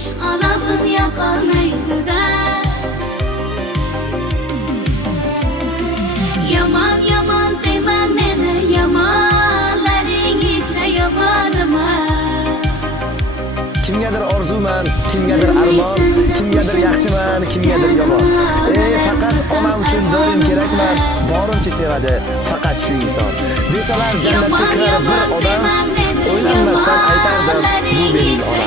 ish olabin yoqolmaydi-da. Yomon yomon dema meni, yomonlaring ichra yomonman. Kimgadir orzuman, kimgadir armon, kimgadir yaxshiman, kimgadir yomon. Faqat onam uchun doim kerakman, borimcha sevadi faqat shu inson. Desalar jannatga kirar bir odam, o'ylanmasdan aytardim, bu mening onam.